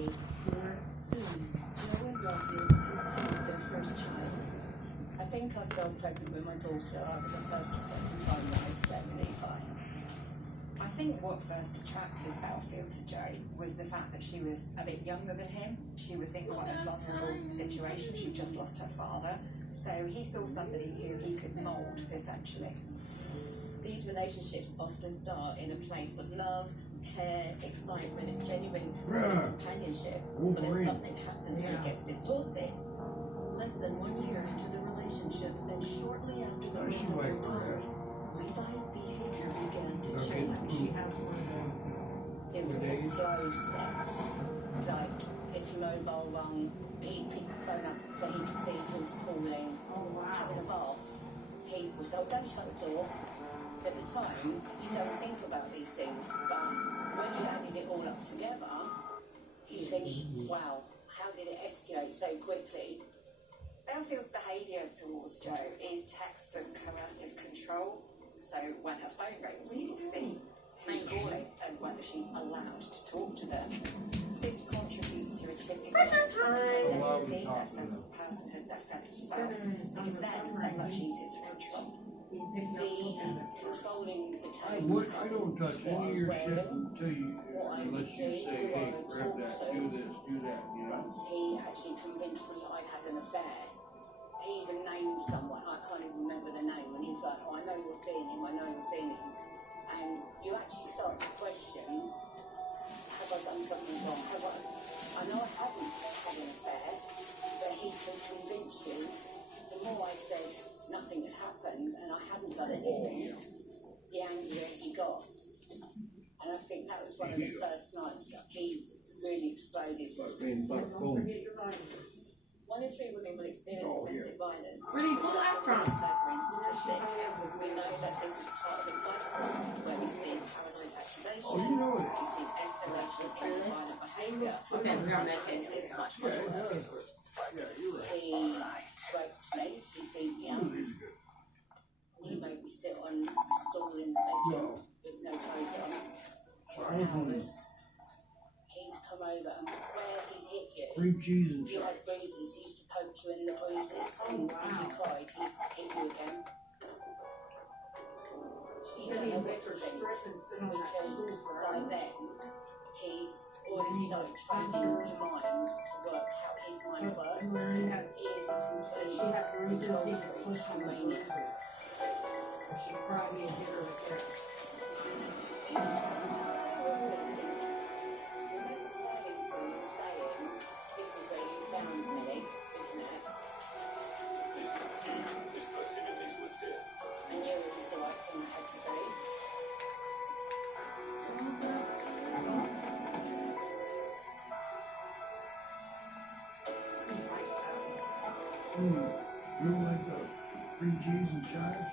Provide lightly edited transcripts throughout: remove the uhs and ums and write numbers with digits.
married. Soon, Joe and Garfield conceived their first child. I think I fell pregnant with my daughter either the first or second time that I slept with Levi. I think what first attracted Belfield to Jo was the fact that she was a bit younger than him. She was in quite a vulnerable situation. She'd just lost her father. So he saw somebody who he could mould, essentially. These relationships often start in a place of love, care, excitement, and genuine sort of companionship. But then something happens when it gets distorted. Less than 1 year into the relationship, and shortly after the birth of their daughter, Levi's behavior began to change. It was the slow steps. Like, if your mobile rang, he'd pick the phone up so he could see who was calling. Having a bath, he would say, don't shut the door. At the time, you don't think about these things, but when you added it all up together, you think, wow, how did it escalate so quickly? Belfield's behaviour towards Jo is textbook coercive control. So when her phone rings, he will see who's calling and whether she's allowed to talk to them. This contributes to a chipping of someone's identity, their sense of personhood, their sense of self, because then they're much easier to control. The controlling became I don't touch any of your shit until you, what I would unless do, you say, who I hey, would grab talk that, to. do this, do that, you know? Once he actually convinced me I'd had an affair, he even named someone, I can't even remember the name, and he was like, oh, I know you're seeing him, I know you're seeing him. And you actually start to question, have I done something wrong? I know I haven't had an affair, but he can convince you. The more I said nothing had happened and I hadn't done anything, the angrier he got. And I think that was one of the first nights that he really exploded. Boom. 1 in 3 women will experience domestic violence. Where do you pull that from? A staggering statistic. We know that this is part of a cycle where we see paranoid accusations, we see escalation in violent behaviour. Okay, we got that. This is much worse. He raped me, he beat me up. He made me sit on a stool in the bedroom with no clothes on for hours. He'd come over and where he'd hit you, Cream cheese and if you had bruises, he used to poke you in the bruises, and if you cried, he'd hit you again. You don't know what to think, because by then, he's already started training your mind to work how his mind works. He is a complete control freak and maniac. You like the cream cheese and chives?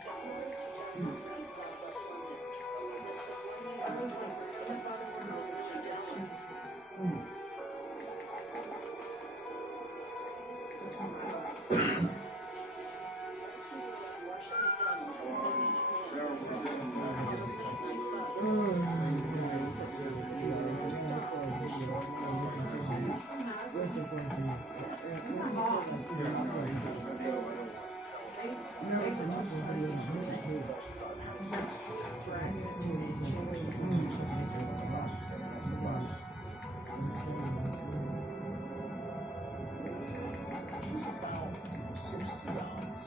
She's about 60 yards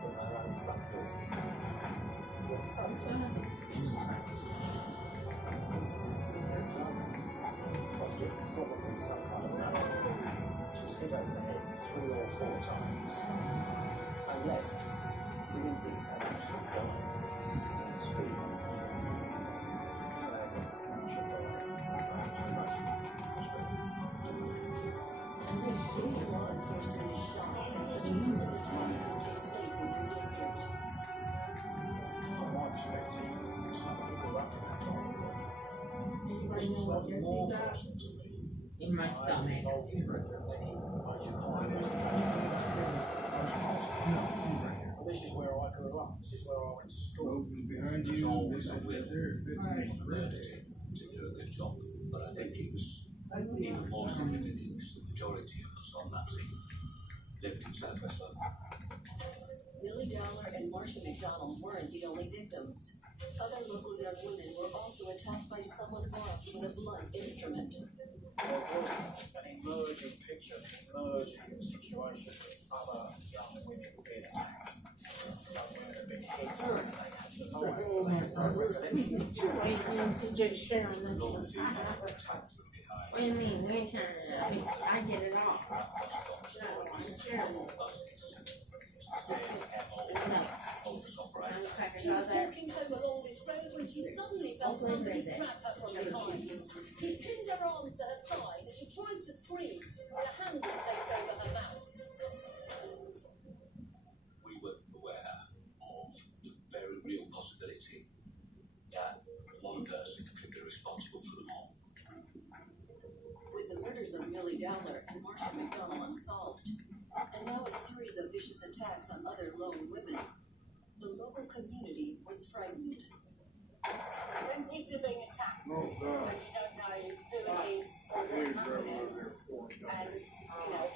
from her own front door when suddenly she's attacked. Object, probably some kind of animal. She's hit over the head 3 or 4 times and left bleeding and actually dying in the street. Sadly, she died too much hospital. Law enforcement is shocked that such a brutal attack could take place in their district. From my perspective, somebody grew up in that part of the world. It was slightly more personal to me. In my stomach. I was involved in major crime investigations. Well, this is where I grew up. This is where I went to school. Behind Joel you, was a will. there, Murdered him to do a good job, but I think he was Even more significant is the majority of us on that team lived in South West London. Millie Dowler and Marcia McDonald weren't the only victims. Other local young women were also attacked by someone armed with a blunt instrument. There was an emerging picture, an emerging situation with other young women being attacked. Young women had been hit and they had survived. They had no recollection. CJ sharing this All one. female attacked from behind. What do you mean? We ain't turning it up. I get it all. That bus stop stories, normal buses. It's the same MO modus operandi. She was walking home along this road when she suddenly felt somebody grab her from behind. He pinned her arms to her side and she tried to scream, but a hand was placed over her mouth. We were aware of the very real possibility that one person could be responsible for them all. With the murders of Millie Dowler and Marcia McDonald unsolved, and now a series of vicious attacks on other lone women, the local community was frightened. When people are being attacked, Oh, God. and you don't know who it is or what's happening, and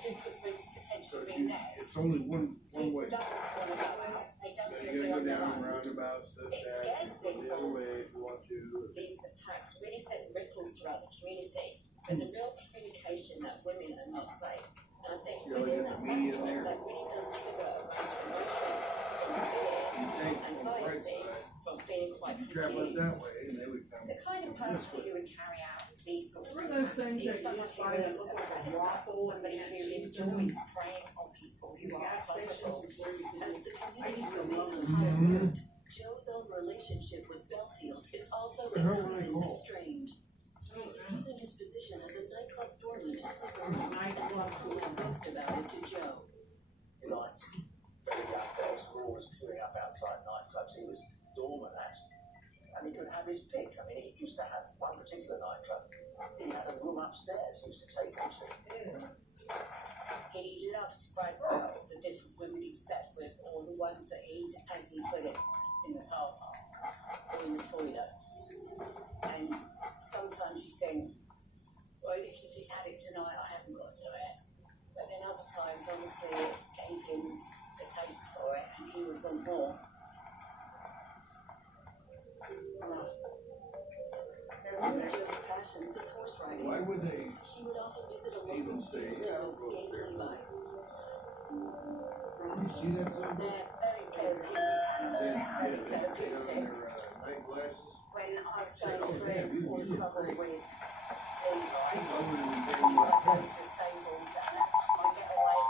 who could be potentially be there. It's only one People way. don't want to go out. They don't want to You be gotta on go their down own. roundabouts, It that, scares go the other people. way if you want to. These attacks really sent ripples throughout the community. There's a real communication that women are not safe. And I think Yeah, within we got that the media backdrop, there. that really does trigger a range of emotions, from fear, You take from them right anxiety, from feeling quite You travel it confused. that way and they would come. The kind of person who would carry out these sorts of What are those attacks things is that someone you who find is that a look like a predator, waffle somebody and who it's enjoys preying on people who are Gas vulnerable. stations is where you can As the community used to remained love on them. high alert, Joe's own relationship with Belfield is also The hell were they increasingly called? strained. He was using his position as a nightclub doorman to slip around and then cool and boast about it to Joe. He liked very young girls who were always queuing up outside nightclubs. He was doorman at, and he could have his pick. I mean, he used to have one particular nightclub. He had a room upstairs he used to take them to. He loved to brag about the different women he'd slept with, or the ones that he'd, as he put it, in the car park or in the toilets. And sometimes you think, well, at least if he's had it tonight, I haven't got to it. But then other times, obviously, it gave him a taste for it, and he would want more. One of Joe's passions is horse riding. Why would they? She would often visit a local Even stable say, to yeah, I'll go escape there. Levi. You see that somewhere? They're very therapeutic animals, very therapeutic. Night glasses. When I was going through all the trouble with Levi, I wouldn't be I very much. go to the stables and that's my getaway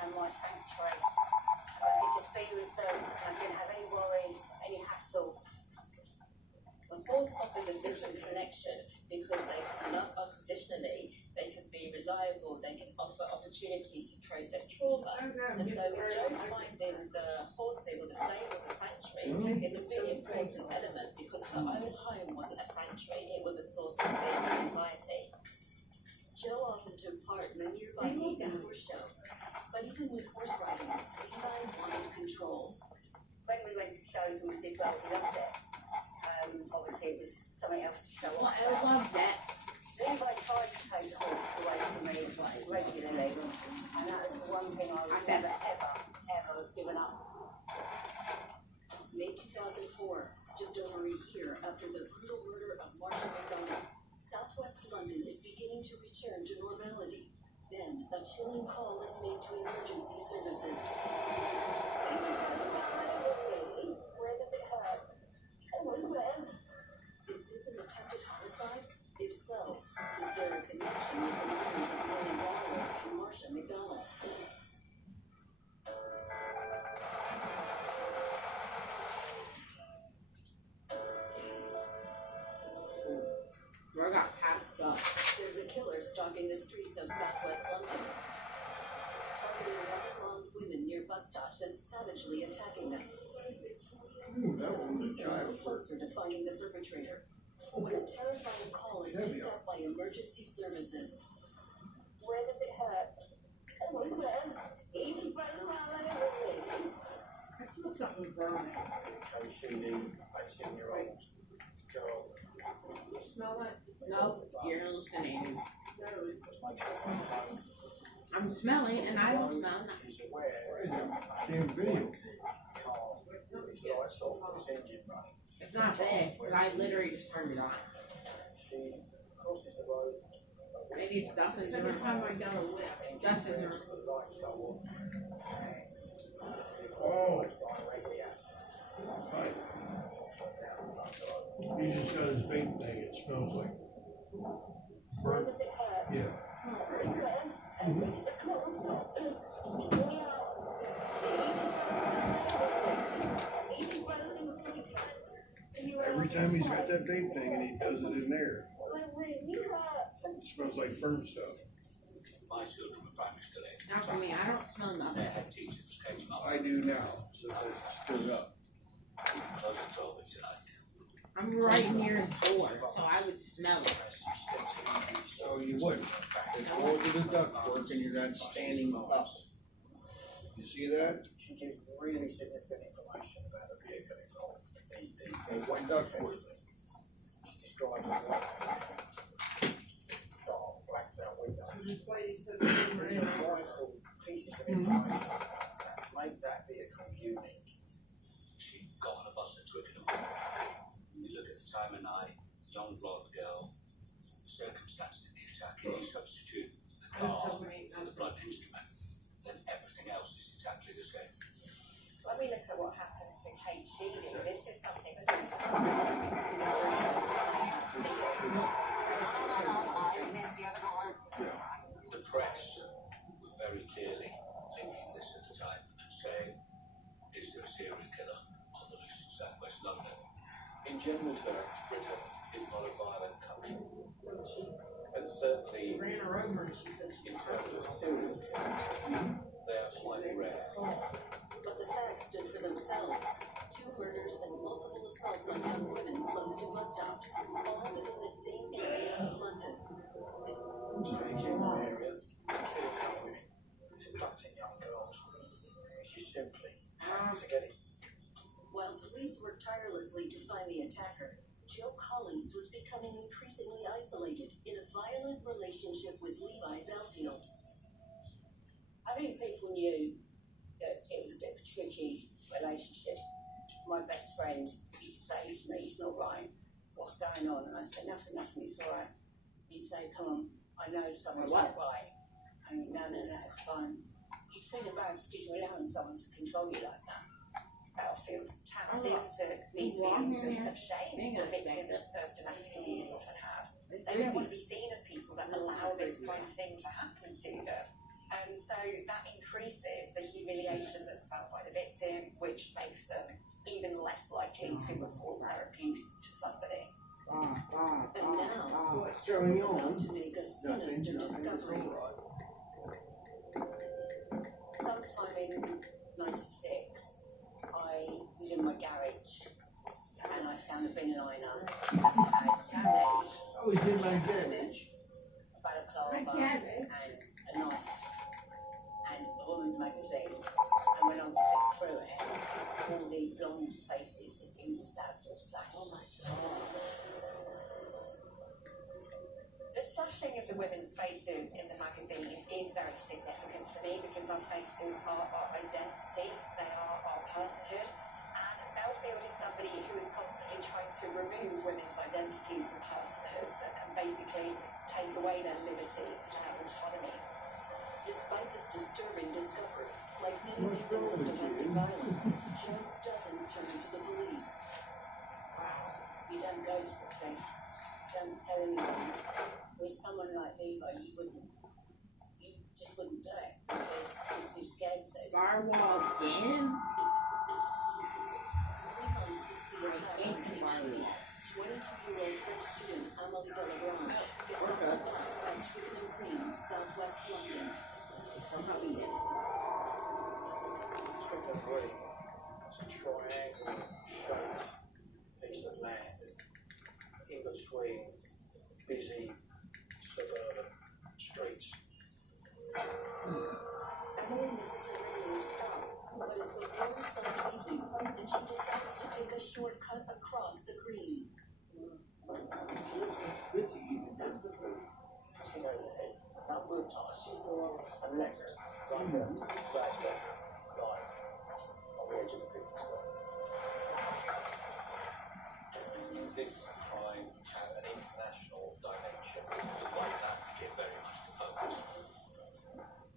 and my sanctuary. So I could just be with them and I didn't have any worries, any hassle. A horse offers a different connection because they can love unconditionally, they can be reliable, they can offer opportunities to process trauma. And so with Joe finding the horses or the stables a sanctuary is a really important element because her own home wasn't a sanctuary, it was a source of fear and anxiety. Joe often took part in the nearby Eaton Horse Show, but even with horse riding, Levi wanted control. When we went to shows and we did well, we loved it. Obviously it was something else to show Well, off. I love that. Levi tried to take the horses away from me regularly, and that was the one thing I would never, ever have given up. May 2004, just over a year after the brutal murder of Marcia McDonald, Southwest London is beginning to return to normality. Then, a chilling call is made to emergency services. Where did it hurt? Is this an attempted homicide? If so, is there a connection with the murders of Millie Dowler and Marcia McDonald? I got packed up. There's a killer stalking the streets of Southwest London, targeting young blonde women near bus stops and savagely attacking them. Ooh, The that one was police a are a little child. closer to finding the perpetrator when a terrifying call is picked up by emergency services. Where did it hurt? I smell something burning. Code Sheedy, 18-year-old girl. You smell it? No, you're listening. making her way home. I'm smelling and I don't smell nothing. She's aware of Damn video. car, its lights off, but its engine running. It's not this, because I literally just turned it on. She crosses the road. Maybe it's Dustin's every time I go to whip. Dustin's The lights go on, and the vehicle Oh. drives directly at her. Right. Knocks her down, runs her over. He just got his vape thing. It smells like burnt. Yeah. Every time he's got that vape thing and he does it in there, it smells like burnt stuff. My children were primary school age. Not for me, I don't smell Their nothing. head teacher was Kate Mark. I do now, so that's stood up. You can close the door if you like. I'm right near his door, so I would smell it. So you wouldn't. It's going to the ductwork and you're not standing up. You see that? She gives really significant information about the vehicle involved. The What ductwork ductwork? effectively. She describes a white dark, blacked out window. This lady said There's a vital pieces of information that make that vehicle unique. She got on a bus at Twickenham. You look at the time of night, young blonde girl, the circumstances of the attack, if you substitute the car for the blunt instrument, then everything else is exactly the same. When we look at what happened to Kate Sheedy, this is something special. This really does have feels The press were very clearly linking this at the time and saying, is there a serial killer on the loose in southwest London? In general terms, Britain is not a violent country. And certainly, ran her over and she said she in terms of serial killers, they are quite rare. But the facts stood for themselves. 2 murders and multiple assaults on young women close to bus stops, all within the same area of London. So it's in my area, killing young women, it's abducting young girls. You simply have to get it. While police worked tirelessly to find the attacker, Joe Collins was becoming increasingly isolated in a violent relationship with Levi Belfield. I think people knew that it was a bit of a tricky relationship. My best friend used to say to me, "It's not right. What's going on?" And I said, "Nothing, it's all right." He'd say, "Come on, I know something's not right." And he'd, no, it's fine. You feel embarrassed because you're allowing someone to control you like that. Battlefield taps into these feelings of shame that victims of domestic abuse often have. They don't want to be seen as people that allow this kind of thing to happen to them. And so that increases the humiliation that's felt by the victim, which makes them even less likely to report their abuse to somebody. And now, What's Joe going is about on? to make a sinister discovery. Sometime in '96, I was in my garage and I found a bin liner that had I was in my garage. a balaclava and a knife and a woman's magazine. And when I flicked through it, all the blonde faces had been stabbed or slashed. The slashing of the women's faces in the magazine is very significant for me because our faces are our identity, they are our personhood, and Belfield is somebody who is constantly trying to remove women's identities and personhoods and basically take away their liberty and their autonomy. Despite this disturbing discovery, like many victims of domestic violence, Joe doesn't turn to the police. You don't go to the police, don't tell anyone. With someone like Levi, you just wouldn't do it because you're too scared to. Firewall again? 3 months since the attack on Kate Sheedy, 22-year-old French student Amélie Delagrange gets on the bus at Twickenham Green, southwest London. Somehow we did. Twickenham Green is a triangular shaped piece of land in between busy suburban streets. Emily misses her regular stop, but it's a warm summer's evening, and she decides to take a shortcut across the green. She's overhead, a number like a raglan line on the edge of the Griffin Square. This crime had an international dimension. Like that became very much the focus.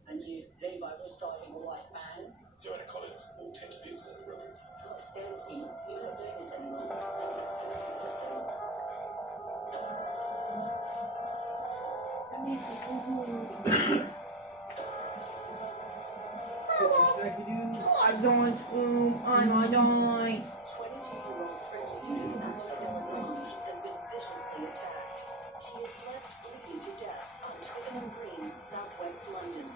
And you, Levi was driving a white van. Joanna Collins walked into the incident room. I was scared of him. You couldn't do this anymore. I'm going school. I'm a dime. 22-year-old French student Emily Delagrange has been viciously attacked. She is left bleeding to death on Twickenham Green, southwest London.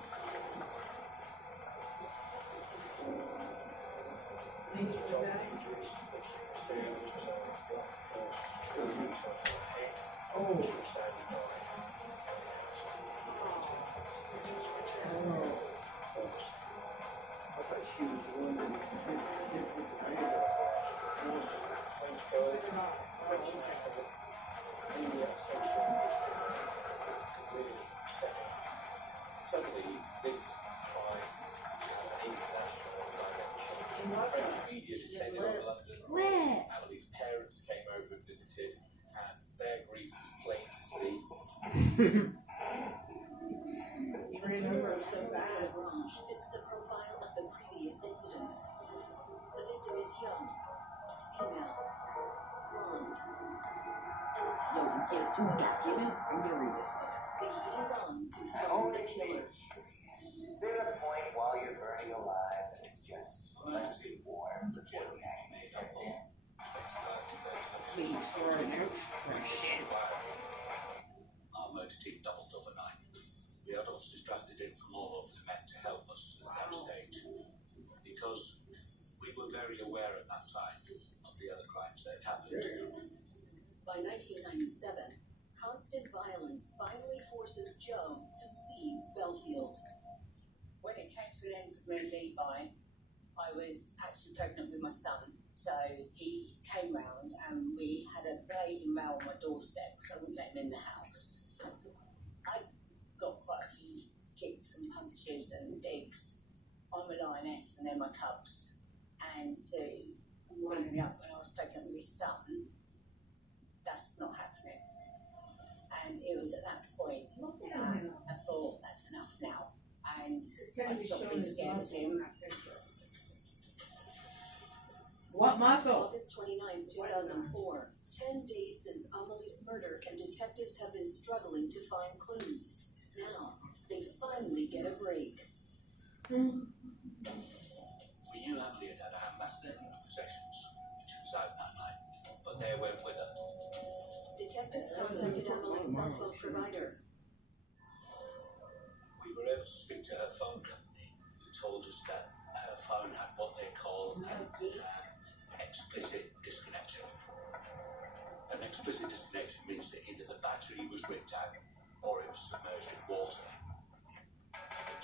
Suddenly, this crime had an international dimension. French media descended on London. Where? Emily's parents came over and visited, and their grief was plain to see. You remember it so bad. Delagrange fits the profile of the previous incidents. The victim is young, female, blonde. An attempt appears to have escaped. I'm gonna read this later. The heat is on to find the killer. There's a point while you're burning alive and it's just plenty warm before the act makes sense. 25 to 30 Please, for an officials. Our murder team doubled overnight. We had officers drafted in from all over the Met to help us at that stage, because we were very aware at that time of the other crimes that had happened. By 1997, constant violence finally forces Joe to leave Belfield. When it came to an end with me and Levi, I was actually pregnant with my son. So he came round and we had a blazing row on my doorstep because I wouldn't let him in the house. I got quite a few kicks and punches and digs on my lioness and then my cubs. And to bring me up when I was pregnant with his son, that's not happening. And it was at that point that I thought, that's enough now. And I stopped being scared of him. What muscle? August 29th, 2004. 10 days since Amelie's murder, and detectives have been struggling to find clues. Now, they finally get a break. We knew Emily had had a handbag in her possessions. She was out that night, but they went with her. Detectives contacted Emily's cell phone provider. We were able to speak to her phone company, who told us that her phone had what they call an explicit disconnection. An explicit disconnection means that either the battery was ripped out or it was submerged in water.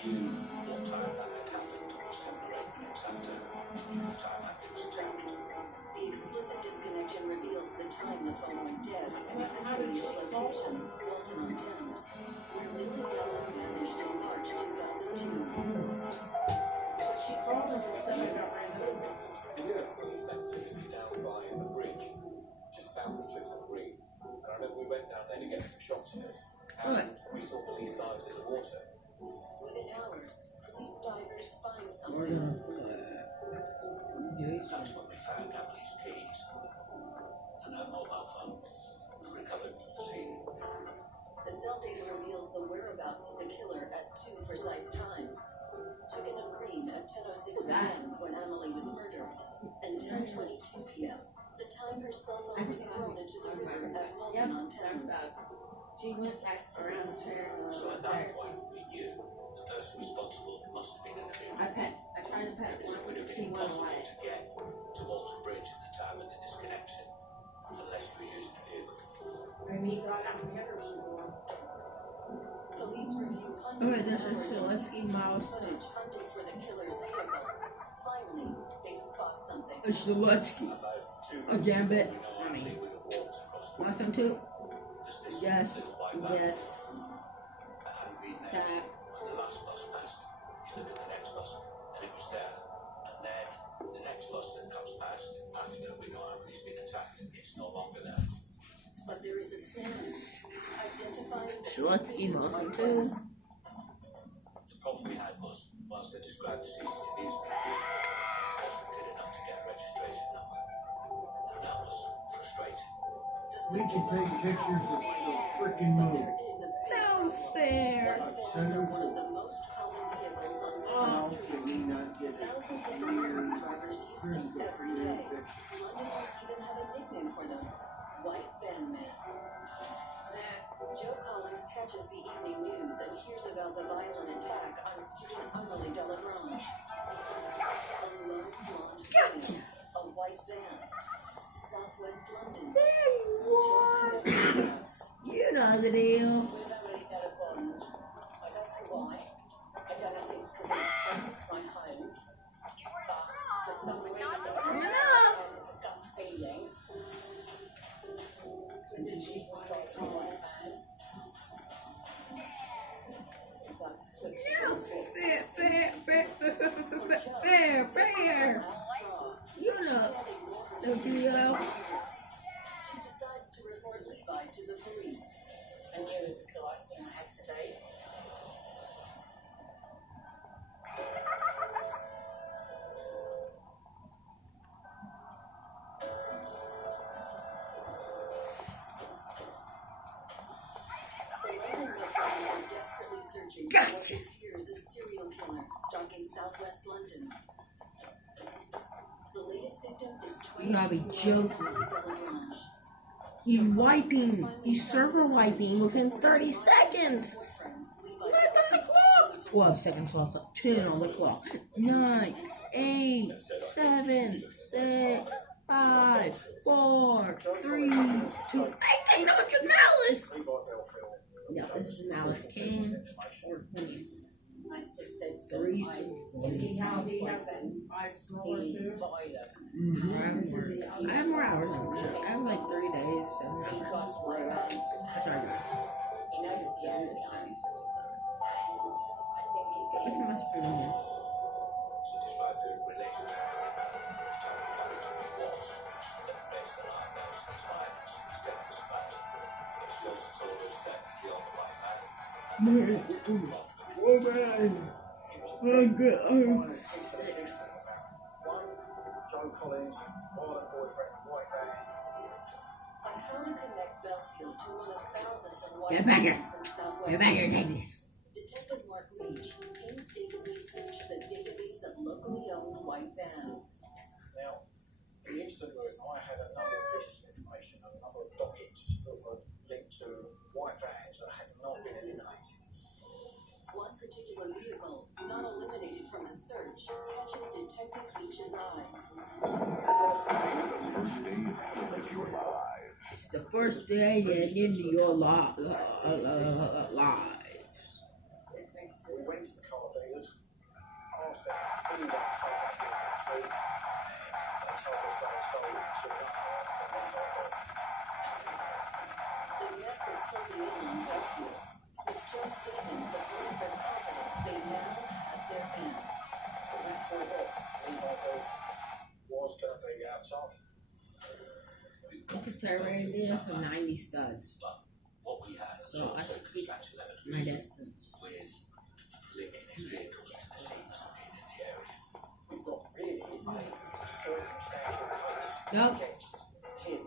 We knew what time that had happened, 7 or 8 minutes after we knew the time that it was attacked. The explicit disconnection reveals the time the phone went dead and crucially its location, Walton on Thames, where Millie Dillon vanished in March 2002. She called and said I got ran There had over. been some significant police activity down by the bridge, just south of Twickenham Green. And I remember we went down there to get some shots of it. And we saw police divers in the water. Within hours, police divers find something. That's when we found Emily's keys and her mobile phone recovered from the scene. The cell data reveals the whereabouts of the killer at 2 precise times. Twickenham Green at 10:06 p.m. when Emily was murdered, and 10:22 p.m. the time her cell phone was thrown into the river at Walton on Thames. She went back around the chair. So at that point, we knew the person responsible must have been in the vehicle. I tried to pet Because it would have one. She been went impossible away. to get to Walton Bridge at the time of the disconnection unless you were using a vehicle. And he got out the other store. Police review hundreds of hours of CCTV mouse. footage hunting for the killer's vehicle. Finally, they spot something. It's the Lutsky. About 2 A gambit. minutes before we know Emily would have walked across the Want some too? There's this Yes. little white van Yes. that hadn't been there That. when the last bus passed. It look at the next bus, and it was there. And then the next bus that comes past after we know Amberley's been attacked, it's no longer there. But there is a snag. Identifying the Sure, suspicious white too. van. The problem we had was, whilst I described the CCTV as being useful, it wasn't good enough to get a registration number. And that was frustrating. We can take pictures of the freaking But moon. there is a big No problem. fair. White vans are one of the most common vehicles on London streets. Thousands of delivery drivers use them every day. Londoners even have a nickname for them, White Van Man. Joe Collins catches the evening news and hears about the violent attack on student Emily Delagrange. A lone blonde female, a white van, Southwest London. Joe connects the dots. You know the deal. With Emily Delagrange, I don't know why. I don't know if it's because it was closer to my home. But for some reason, I had a gut feeling. And then she was driving a white van. It's like a switch. Fair. You know the deal. She decides to report Levi to the police. I knew it was the right thing I had to do. The London authorities are desperately searching for what appears a serial killer stalking Southwest London. The latest victim is You gotta be 22-year-old joking. Emily Delagrange. He's server wiping within 30 seconds. Boyfriend, Levi Look at the clock. 12 seconds left. 10 on the clock. 9, 8, 7, 6, 5, 4, 3, 2, 1800 Malice. Levi Belfield. Yeah, this is Malice King or Queen. I just said to Three, him, I two, think he's my one. boyfriend. He's violent. I have more hours than that. I have like 3 days. He drives a white van. Sorry, And guys. he knows the area. And I think This he's in. must be me. She described the relationship with him, the type of character he was, that raised alarm bells in his violence and his temper spat. But she also told us that he owned a white van. Oh man. Oh good. One, Joe Collins, violent boyfriend, white van. On how to connect Belfield to one of thousands of white Get back here. vans in Southwest Get back here, London. take this. Detective Mark Leach painstakingly searches a database of locally owned white vans. Now, the incident room, I had a number of pieces of information and a number of dockets that were linked to white vans that had not been eliminated. One particular vehicle, not eliminated from the search, catches Detective Leach's eye. It's the first day into your lives. We went to the car dealers, asked them who they sold that vehicle to, and they told us they had sold it to none other than Levi Belfield. The net was closing in on Belfield. With Joe's statement, the police are confident they now have their man. From that point on, Levi Belfield was going to be our target. It's a terror idea for 90 studs. But what we had was So all I should keep circumstantial evidence my distance. with linking his vehicles to the scenes being in the area. We've got really a circumstantial case Nope. against him,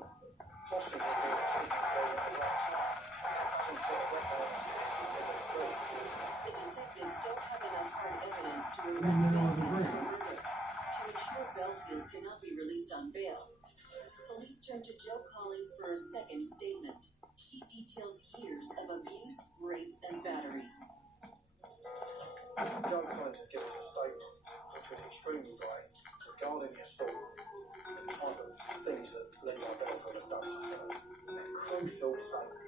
possibly being taken away at the right time. That doesn't put a weapon on his head in the middle of the road. The detectives don't have enough hard evidence to arrest Belfield for murder. To ensure Belfield cannot be released on bail, police turn to Joe Collins for a second statement. She details years of abuse, rape, and battery. Joe Collins had given us a statement which was extremely brave regarding the assault, the type of things that Levi Belfield had done to her. That crucial statement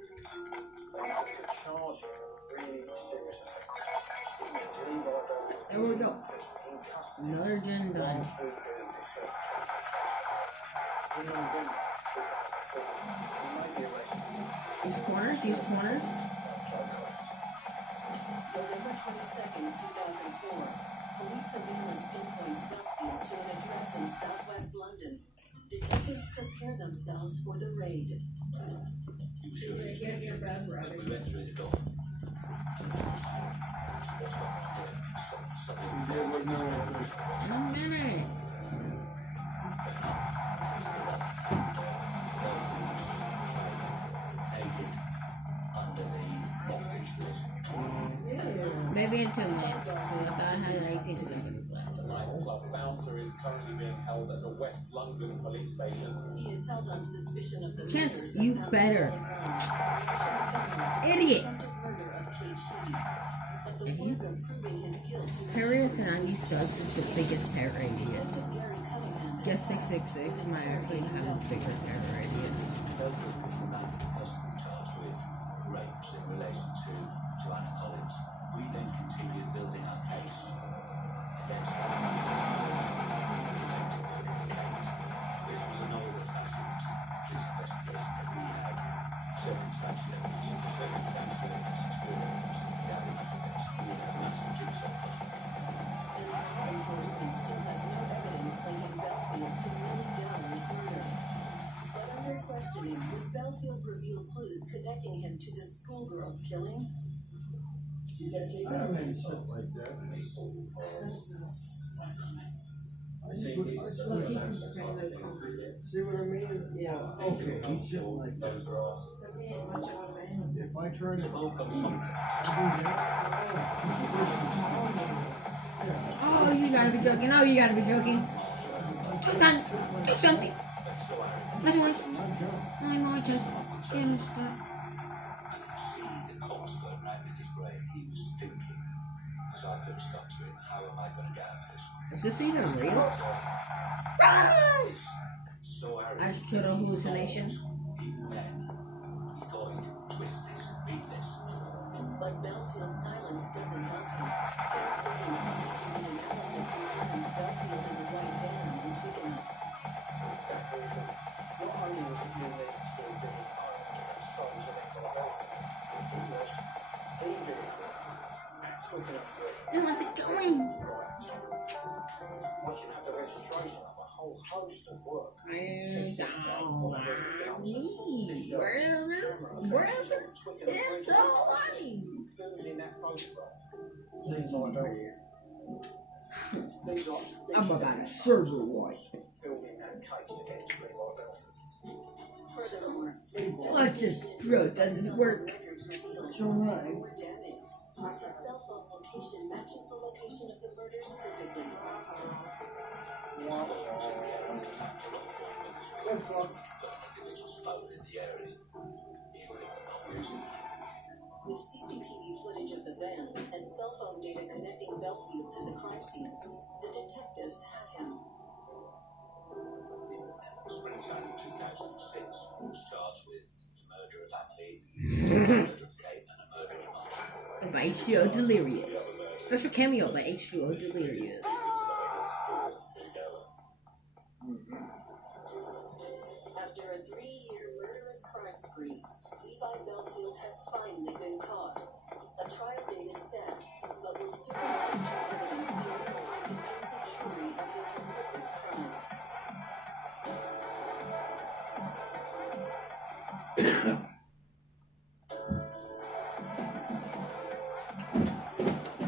meant we could charge him with a really serious offence. It means Levi Belfield There we is go. in prison, in custody, Another gen done. whilst we do this circumstantial case. In November 2004, he may be arrested. These corners. Joe Collins. November 22nd, 2004. Police surveillance pinpoints Belfield to an address in southwest London. Detectives prepare themselves for the raid. You sure it's but we went through the door. And she was hiding. She was walking on here. He did what no one did. 1 minute. Naked under the loft insulation. Maybe in 2 minutes. So I thought I had 18 seconds. The nightclub bouncer is currently being held at a West London police station. He is held on suspicion of the Chance, murders you of better. Idiot. attempted murder of Kate Sheedy. But the work of proving his guilt to Paris and I used to is the biggest terror idea. Detective Gary Cunningham Guess 666 might actually have a bigger terror idea. Belfield was remanded in custody charged with rapes in relation to Joanna Collins. We then continued building our case against the attempted murder of Kate. This was an older-fashioned police investigation that we had circumstantial evidence. The circumstantial evidence is good evidence. We have enough of it. We have a massive jigsaw puzzle. and law enforcement still has no evidence linking Belfield to Millie Dowler's murder. But under questioning, would Belfield reveal clues connecting him to the schoolgirl's killing? I mean, shit like that. See what I mean? Yeah. Okay, he's shit like that. If I turn the boat Oh, you gotta be joking. Oh, you gotta be joking. Done. Do something. That's right. I might just finished it. I could see the cops going round in his brain. He was thinking, as I put stuff to him, how am I going to get out of this one? Is this even real? He's so arrogant. I just killed a hallucination. Even then, he thought he'd twist this and beat this. But Belfield's silence doesn't help him. Painstaking CCTV analysis confirms Belfield in the white van in Twickenham. That vehicle not only was it unique to being owned and sold to Nicola Belfield, it was the vehicle at Twickenham Green. And how's it going? Right. Once you have the registration of a whole host of work. And down me. Where's it? It's all right. Who's in that photograph? Levi Belfield. These are I'm about to serve her right. building that case against Levi Belfield. Furthermore, Let's just throw it. Doesn't work. records reveal It's all right. more damning. His cell phone location matches the location of the murders perfectly. Good fuck. Put an individual's phone in the area, even if they're not using it. With CCTV footage of the van and cell phone data connecting Belfield to the crime scenes, the detectives had him. Springtime in 2006, he was charged with the murder of Emily, the murder of Kate, and a murder of Marshall. By H2O Delirious. Special cameo by H2O Delirious. After a 3-year murderous crime spree, Levi Belfield has finally been caught. A trial date is set, but will circumstantial evidence be enough to convince a jury of his horrific crimes?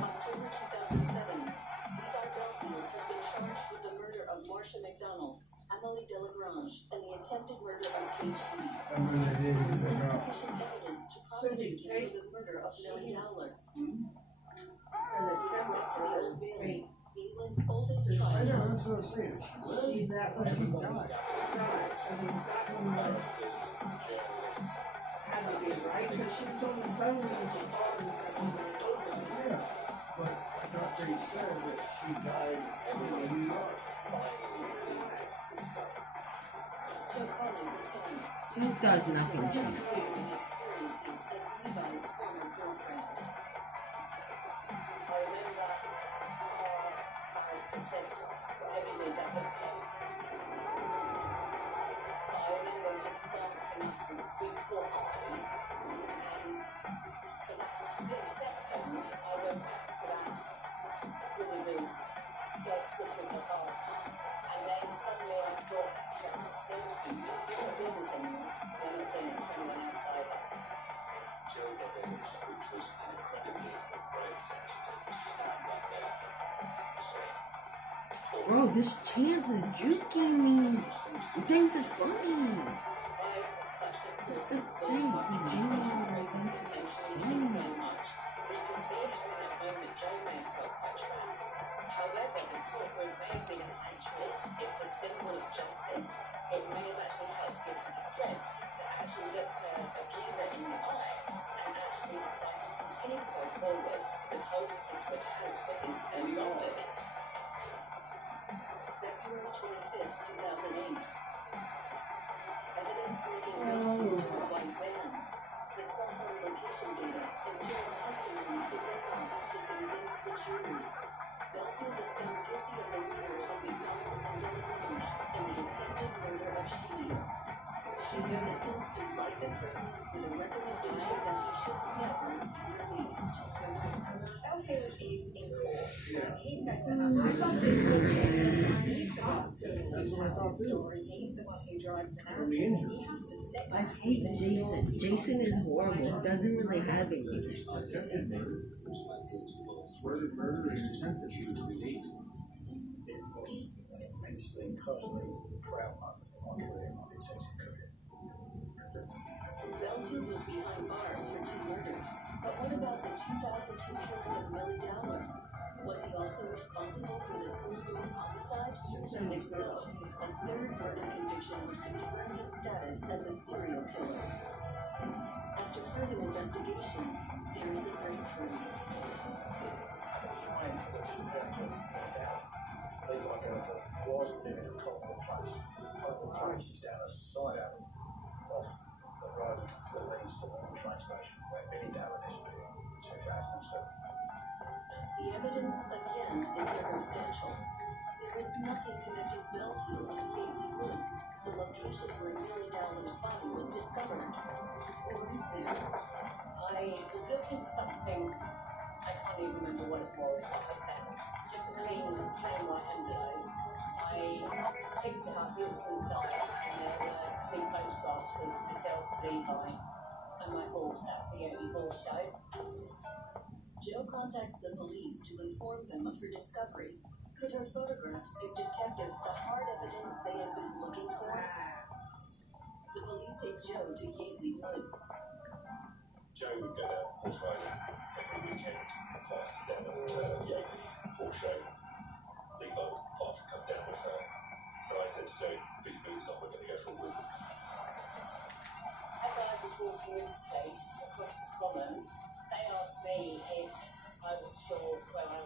October 2007, Levi Belfield has been charged with the murder of Marcia McDonald, Emily Delagrange, and the attempted murder of Kate Sheedy. There is insufficient evidence to prosecute him for the murder of Millie Dowler. He's brought to the Old Bailey, England's oldest I trial know, house. that's what I'm saying. She that when she died. Yeah, but I thought they said that she died in New York. Joe Collins attends. It does nothing to me. Harrowing experiences as Levi's former girlfriend. I remember barrister said to us, whatever you do, don't look at him. But I remember just glancing up with big full eyes, and for that split second, I went back to that woman who was scared stiff with her dog. And then suddenly I thought, actually, I'm not scared of you. You're not doing this anymore. You're not doing it to anyone else either. Jo gave evidence which was an incredibly brave thing to do, to stand right there and say, Bro, this chance is juking me. He thinks it's funny. Why is this such an important form of communication processes and communicate so much? So you can see how in that moment Jo may have felt quite trapped. However, the courtroom may have been a sanctuary. It's a symbol of justice. It may have actually helped give her the strength to actually look her abuser in the eye and actually decide to continue to go forward with holding him to account for his wrongdoings. February 25th, 2008. Evidence linking Belfield to the white van. The cell phone location data and Jo's testimony is enough to convince the jury. Belfield is found guilty of the murders of McDonald and Delagrange and the attempted murder of Sheedy. He is sentenced to life imprisonment with a recommendation that he should never be released. Belfield is in court and he's going to absolutely he's the one who tells the story, he's the one who drives the narrative, and he has to sit I back hate and listen. Jason. Jason is horrible. Doesn't really have any. Attempted murder. Murder, murder, and attempted. huge relief. It was an immensely personally proud moment in my career, my detective career. Belfield was behind bars for 2 murders. But what about the 2002 killing of Millie Dowler? Was he also responsible for the schoolgirl's homicide? If so, a 3rd murder conviction would confirm his status as a serial killer. After further investigation, there is a breakthrough. At the time of the disappearance of my dad, Levi Belfield was living in Coltonwood Place. Coltonwood Place is down a side alley off the road that leads to the train station where Millie Dowler disappeared in 2002. The evidence, again, is circumstantial. There is nothing connecting Belfield to Yatley Woods, the location where Millie Dowler's body was discovered. Or is there? I was looking for something, I can't even remember what it was, that I found. Just a plain white envelope. I picked it up, looked inside, and there were 2 photographs of myself, Levi, and my horse at the Yatley Horse Show. Jo contacts the police to inform them of her discovery. Could her photographs give detectives the hard evidence they have been looking for? The police take Jo to Yatley Woods. Jo would go down horse riding every weekend, past down at Yatley Horse Show. Levi would often come down with her. So I said to Jo, put your boots on, we're going to go for a walk. As I was walking with the police across the common, they asked me if I was sure where I